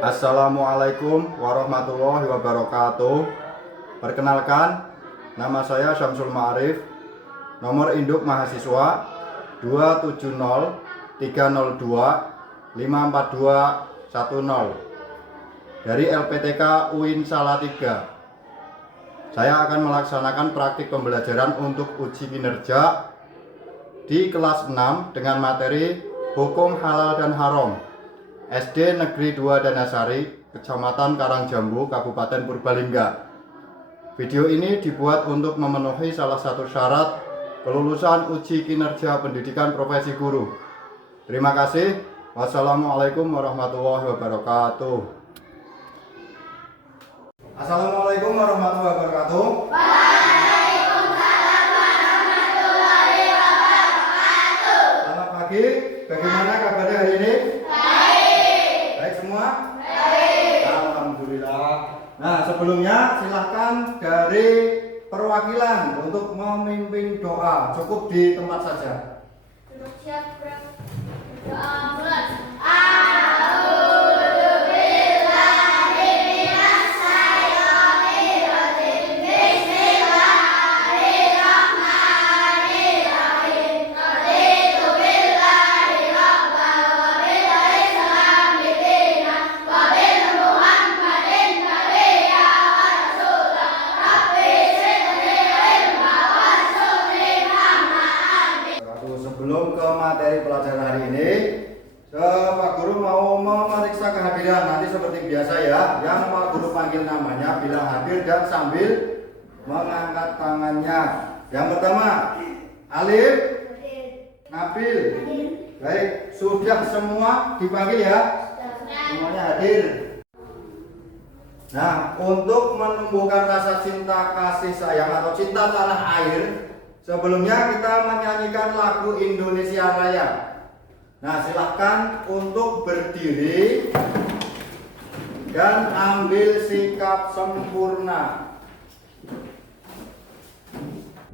Assalamualaikum warahmatullahi wabarakatuh. Perkenalkan, nama saya Syamsul Ma'arif. Nomor induk mahasiswa 27023025421 dari LPTK UIN Salatiga. Saya akan melaksanakan praktik pembelajaran untuk uji kinerja di kelas 6 dengan materi Hukum Halal dan Haram, SD Negeri 2 Danasari, Kecamatan Karangjambu, Kabupaten Purbalingga. Video ini dibuat untuk memenuhi salah satu syarat kelulusan uji kinerja pendidikan profesi guru. Terima kasih. Wassalamualaikum warahmatullahi wabarakatuh. Assalamualaikum warahmatullahi wabarakatuh. Waalaikumsalam warahmatullahi wabarakatuh. Selamat pagi. Bagaimana kabarnya hari ini? Baik semua? Baik. Alhamdulillah. Nah, sebelumnya silahkan dari perwakilan untuk memimpin doa. Cukup di tempat saja. Duduk siap, berdoa mulai. Sebelum ke materi pelajaran hari ini, Pak Guru mau memeriksa kehadiran. Nanti seperti biasa ya, yang Pak Guru panggil namanya bilang hadir dan sambil mengangkat tangannya. Yang pertama, Alif, Nabil. Baik, sudah semua dipanggil ya? Semuanya hadir. Nah, untuk menumbuhkan rasa cinta kasih sayang atau cinta tanah air, sebelumnya kita menyanyikan lagu Indonesia Raya. Nah, silahkan untuk berdiri dan ambil sikap sempurna.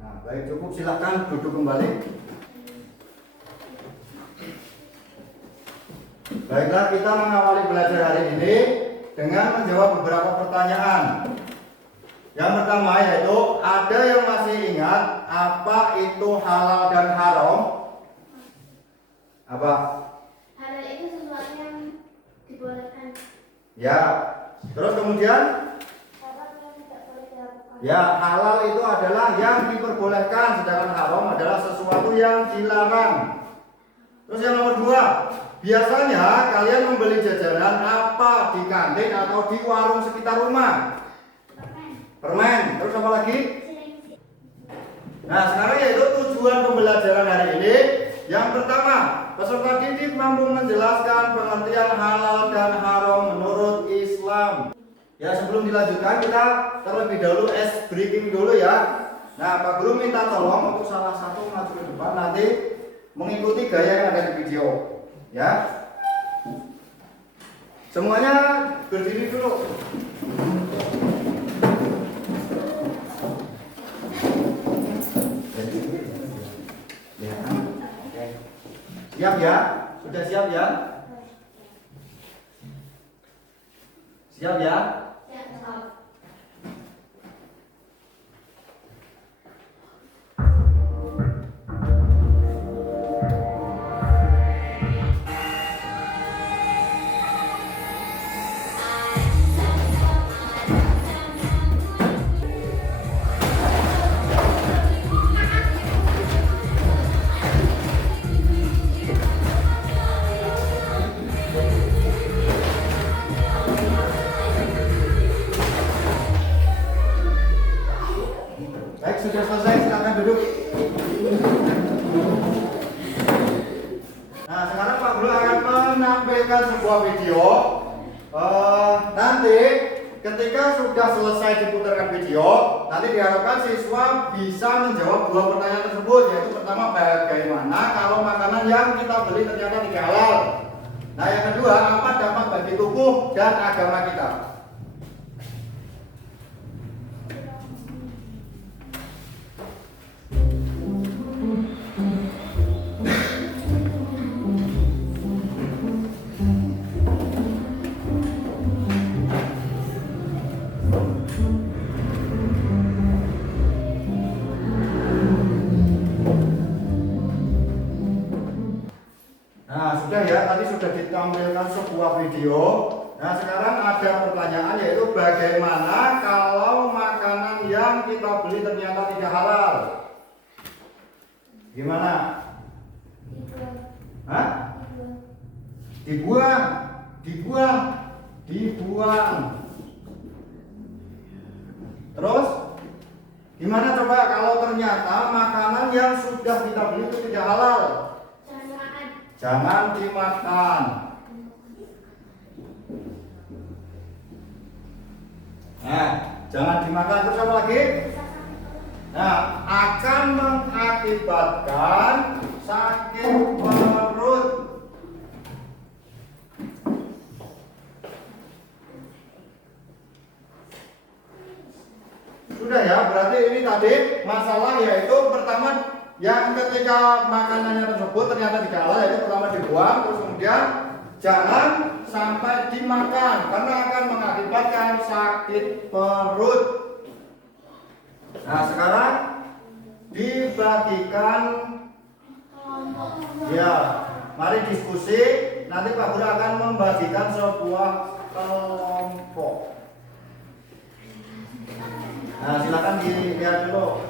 Nah, baik, cukup, silahkan duduk kembali. Baiklah, kita mengawali belajar hari ini dengan menjawab beberapa pertanyaan. Yang pertama yaitu, ada yang masih ingat apa itu halal dan haram? Apa? Halal itu sesuatu yang dibolehkan. Ya. Terus kemudian? Haram yang tidak boleh dilakukan. Ya, halal itu adalah yang diperbolehkan, sedangkan haram adalah sesuatu yang dilarang. Terus yang nomor 2, biasanya kalian membeli jajanan apa di kantin atau di warung sekitar rumah? Permen. Terus apa lagi? Nah, sekarang yaitu tujuan pembelajaran hari ini. Yang pertama, peserta didik mampu menjelaskan pengertian halal dan haram menurut Islam. Ya, sebelum dilanjutkan kita terlebih dahulu ice breaking dulu ya. Nah, Pak Guru minta tolong untuk salah satu maju ke depan, nanti mengikuti gaya yang ada di video. Ya. Semuanya berdiri dulu. Siap ya? Sudah siap ya? Siap ya? Siap. Baik, sudah selesai, silakan duduk. Nah, sekarang Pak Guru akan menampilkan sebuah video. Nanti ketika sudah selesai diputarkan video, nanti diharapkan siswa bisa menjawab 2 pertanyaan tersebut, yaitu pertama, bagaimana kalau makanan yang kita beli ternyata tidak halal. Nah, yang kedua, apa dampak bagi tubuh dan agama kita. sudah ya, tadi sudah ditampilkan sebuah video. Nah, sekarang ada pertanyaan, yaitu bagaimana kalau makanan yang kita beli ternyata tidak halal? Gimana? Hah? Dibuang, dibuang, dibuang. Terus gimana coba kalau ternyata makanan yang sudah kita beli itu tidak halal? Jangan makan. Jangan dimakan. Nah, jangan dimakan. Terus apa lagi? Nah, akan mengakibatkan sakit perut. Sudah ya, berarti ini tadi masalah yaitu pertama yang ketika makanannya tersebut ternyata tidak halal, yaitu pertama dibuang, terus kemudian jangan sampai dimakan karena akan mengakibatkan sakit perut. Nah, sekarang dibagikan ya, mari diskusi. Nanti Pak Guru akan membagikan sebuah kelompok. Nah, silakan dilihat dulu.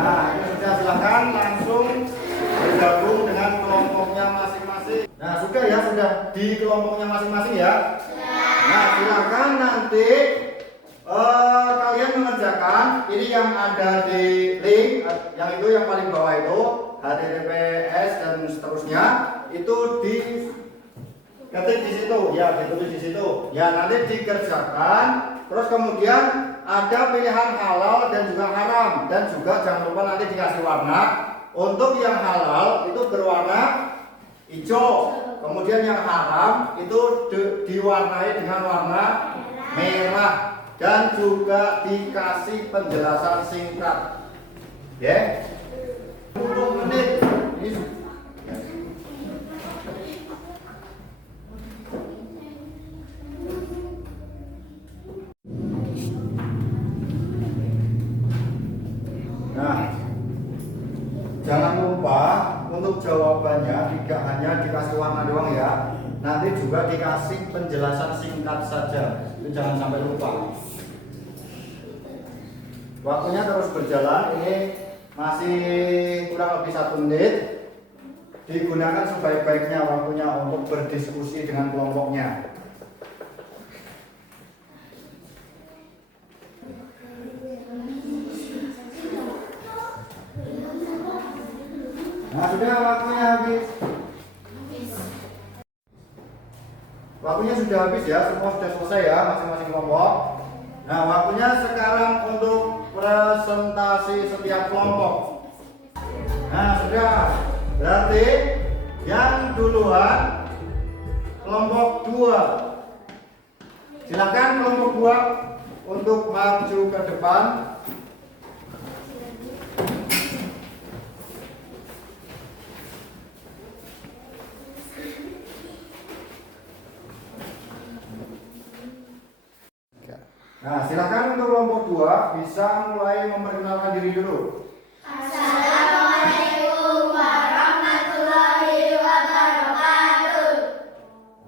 Nah, ini sudah, silakan langsung bergabung dengan kelompoknya masing-masing. Nah, sudah ya, sudah di kelompoknya masing-masing ya. Nah, silakan nanti kalian mengerjakan ini yang ada di link, yang itu yang paling bawah itu HTTPS dan seterusnya, itu di ketik di situ ya, ditulis di situ ya, nanti dikerjakan. Terus kemudian ada pilihan halal dan juga haram, dan juga jangan lupa nanti dikasih warna. Untuk yang halal itu berwarna hijau, kemudian yang haram itu diwarnai dengan warna merah, dan juga dikasih penjelasan singkat. Ya. 10 menit. Nah, jangan lupa untuk jawabannya tidak hanya dikasih warna doang ya, nanti juga dikasih penjelasan singkat saja. Itu jangan sampai lupa. Waktunya terus berjalan, ini masih kurang lebih 1 menit. Digunakan sebaik-baiknya waktunya untuk berdiskusi dengan kelompoknya. Nah, sudah, waktunya habis. Waktunya sudah habis ya, semua sudah selesai ya, masing-masing kelompok. Nah, waktunya sekarang untuk presentasi setiap kelompok. Nah, sudah. Berarti yang duluan kelompok 2. Silakan kelompok 2 untuk maju ke depan. Nah, silakan untuk kelompok 2 bisa mulai memperkenalkan diri dulu. Assalamualaikum warahmatullahi wabarakatuh.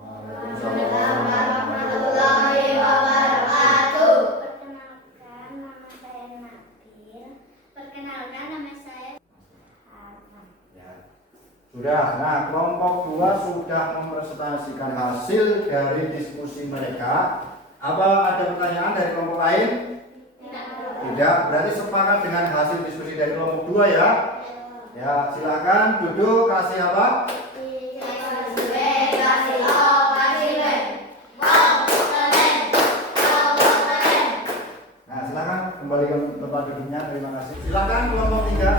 Waalaikumsalam. Warahmatullahi wabarakatuh. Perkenalkan, nama saya Nabil. Perkenalkan, nama saya Arman. Ya. Sudah. Nah, kelompok 2 sudah mempresentasikan hasil dari diskusi mereka. Apa ada pertanyaan dari kelompok lain? Tidak. Berarti sepakat dengan hasil diskusi dari kelompok 2 ya? Ya, silakan duduk, kasih apa? Nah, silakan kembali ke tempat duduknya. Terima kasih. Silakan kelompok 3.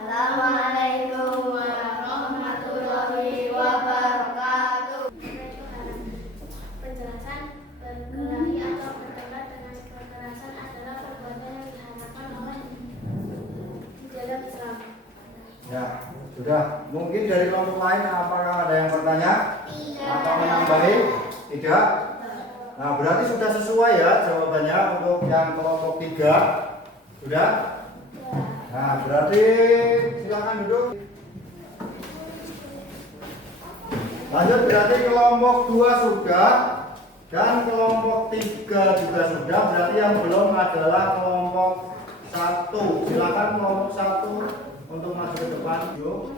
Assalamualaikum warahmatullahi wabarakatuh. Penjelasan berkelahi atau berdebat dengan kekerasan adalah perbuatan yang diharamkan oleh di dalam Islam. Ya, Sudah. Mungkin dari kelompok lain apakah ada yang bertanya? Tidak. Atau menambahi? Tidak. Nah, berarti sudah sesuai ya jawabannya untuk yang kelompok 3. Sudah? Nah, berarti silakan duduk. Lanjut, berarti kelompok 2 sudah dan kelompok 3 juga sudah. Berarti yang belum adalah kelompok 1. Silakan kelompok 1 untuk maju ke depan. Yuk.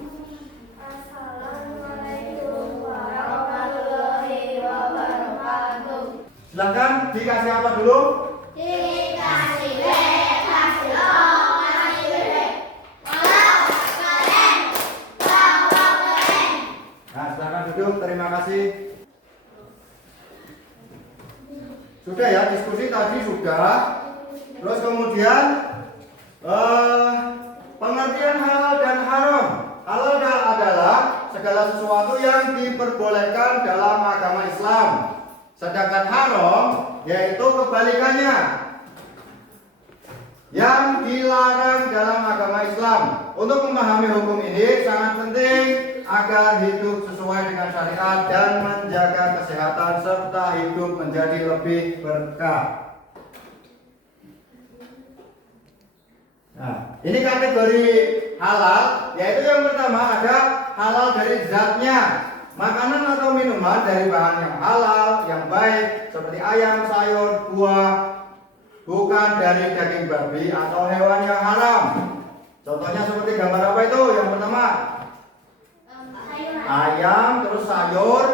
Assalamualaikum warahmatullahi wabarakatuh. Silakan dikasih apa dulu? Dikasih B, kasih O, kasih B. Kelompok keren. Kelompok keren. Nah, silakan duduk. Terima kasih. Sudah ya, diskusi tadi sudah. Terus kemudian pengertian halal dan haram. Halal adalah segala sesuatu yang diperbolehkan dalam agama Islam. Sedangkan haram yaitu kebalikannya, yang dilarang dalam agama Islam. Untuk memahami hukum ini sangat penting agar hidup sesuai dengan syariat dan menjaga kesehatan serta hidup menjadi lebih berkah. Nah, ini kategori halal, yaitu yang pertama ada halal dari zatnya. Makanan atau minuman dari bahan yang halal, yang baik, seperti ayam, sayur, buah, bukan dari daging babi atau hewan yang haram. Contohnya seperti gambar apa itu? Yang pertama, Sayuran. ayam, terus sayur,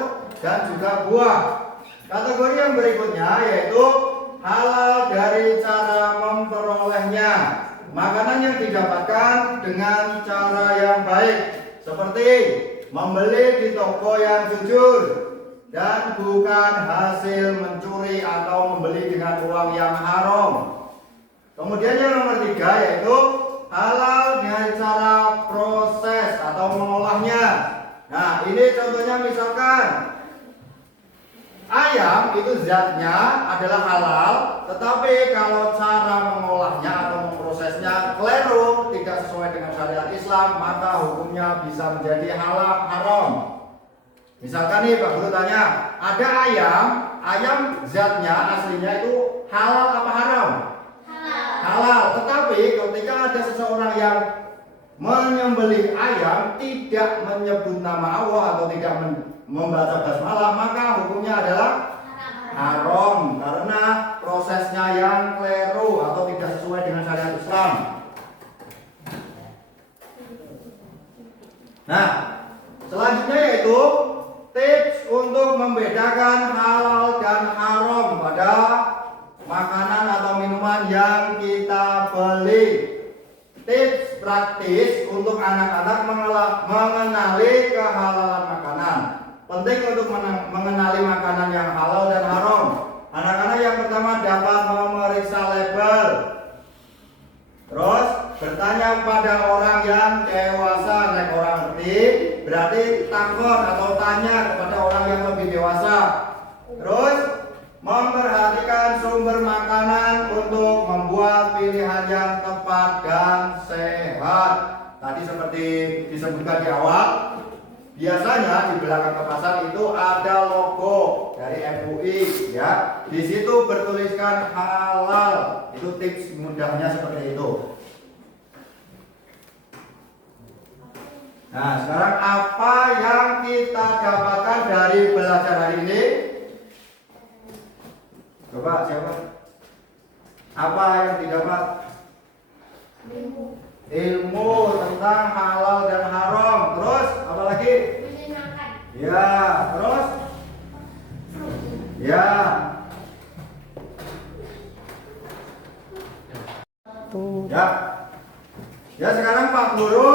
dan juga buah. Kategori yang berikutnya yaitu halal dari cara memperolehnya. Makanan yang didapatkan dengan cara yang baik, seperti membeli di toko yang jujur dan bukan hasil mencuri atau membeli dengan uang yang haram. Kemudian yang nomor 3 yaitu halal dengan cara proses atau mengolahnya. Nah, ini contohnya misalkan ayam itu zatnya adalah halal, tetapi kalau cara mengolahnya atau memprosesnya keliru, tidak sesuai dengan syariat Islam, maka hukumnya bisa menjadi haram. Misalkan nih Pak Guru tanya, ada ayam zatnya aslinya itu halal apa haram? Halal. Halal, tetapi ketika ada seseorang yang menyembelih ayam tidak menyebut nama Allah atau tidak membaca basmalah, maka hukumnya adalah haram karena prosesnya yang keliru atau tidak sesuai dengan syariat Islam. Nah, selanjutnya yaitu tips untuk membedakan halal dan haram pada makanan atau minuman yang kita beli. Tips praktis untuk anak-anak mengenali kehalalan makanan. Penting untuk mengenali makanan yang halal dan haram. Anak-anak yang pertama dapat memeriksa label. Terus bertanya kepada orang yang dewasa. Naik orang ngerti, berarti takut atau tanya kepada orang yang lebih dewasa. Terus memperhatikan sumber makanan untuk membuat pilihan yang tepat dan sehat. Tadi seperti disebutkan di awal, biasanya di belakang kemasan itu ada logo dari MUI ya. Di situ bertuliskan halal. Itu tips mudahnya seperti itu. Nah, sekarang apa yang kita dapatkan dari belajar hari ini? Coba siapa? Apa yang didapat? Ilmu tentang halal dan haram. Terus apa lagi? Menyenangkan. Ya, terus? Ya. Ya. Ya, sekarang Pak Guru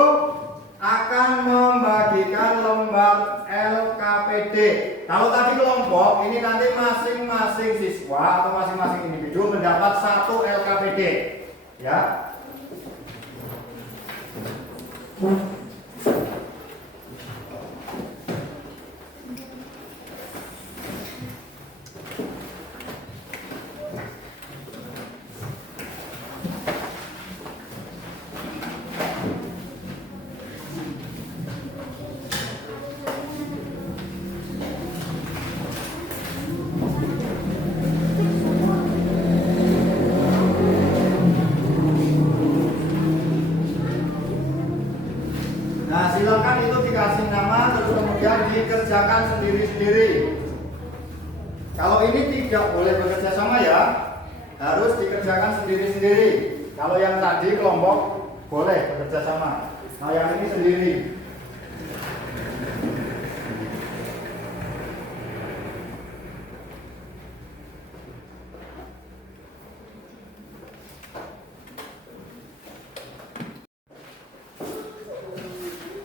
akan membagikan lembar LKPD. Kalau tadi kelompok, ini nanti masing-masing siswa atau masing-masing individu mendapat 1 LKPD. Ya. Nah, silakan itu dikasih nama terus kemudian dikerjakan sendiri-sendiri. Kalau ini tidak boleh bekerja sama ya, harus dikerjakan sendiri-sendiri. Kalau yang tadi kelompok boleh bekerja sama. Nah, yang ini sendiri.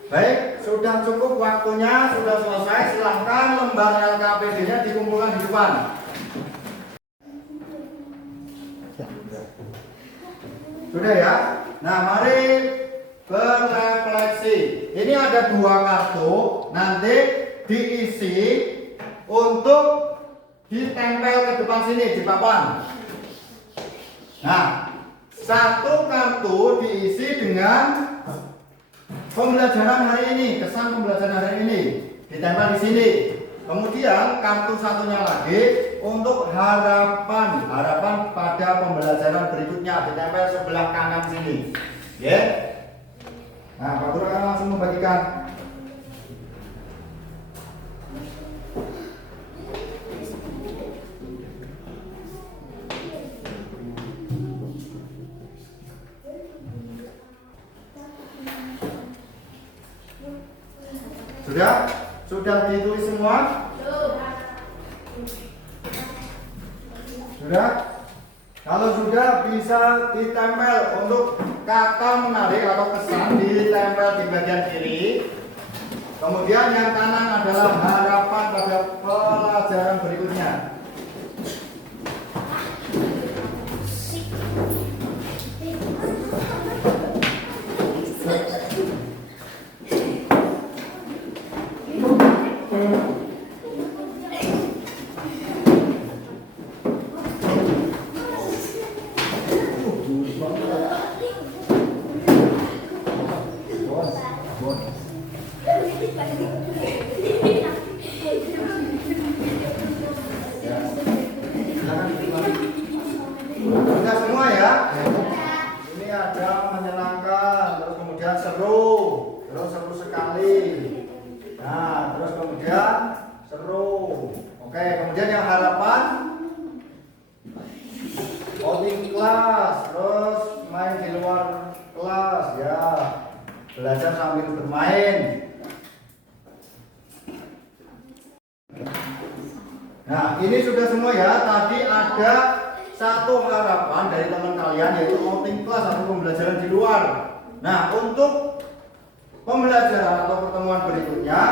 Baik, sudah cukup waktunya, sudah selesai. Silahkan lembar LKPD-nya dikumpulkan di depan. Sudah ya? Nah, mari berefleksi. Ini ada 2 kartu, nanti diisi untuk ditempel ke depan sini di papan. Nah, 1 kartu diisi dengan pembelajaran hari ini, kesan pembelajaran hari ini ditempel di sini. Kemudian kartu satunya lagi untuk harapan pada pembelajaran berikutnya ditempel sebelah kanan sini. Ya. Nah, Pak Guru akan langsung membagikan. Sudah? Sudah ditulis semua? Sudah? Kalau sudah bisa ditempel untuk kata menarik atau kesan ditempel di bagian kiri. Kemudian yang kanan adalah harapan pada pelajaran berikutnya. Sudah semua ya? Ini ada menyenangkan, terus kemudian seru, terus seru sekali. Nah, terus kemudian seru. Oke, kemudian yang harapan outing kelas, terus main di luar kelas ya. Belajar sambil bermain. Nah, ini sudah semua ya. Tadi ada 1 harapan dari teman kalian yaitu outing kelas atau pembelajaran di luar. Nah, untuk pembelajaran atau pertemuan berikutnya,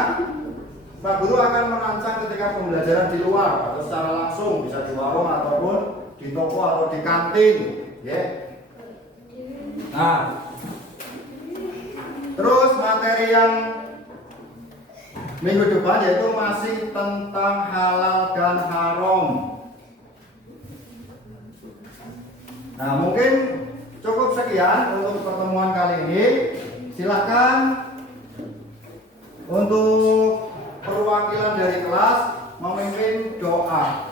Pak Guru akan merancang ketika pembelajaran di luar atau secara langsung, bisa di warung ataupun di toko atau di kantin, ya. Nah, terus materi yang minggu depan yaitu masih tentang halal dan haram. Nah, mungkin cukup sekian untuk pertemuan kali ini. Silakan untuk perwakilan dari kelas memimpin doa.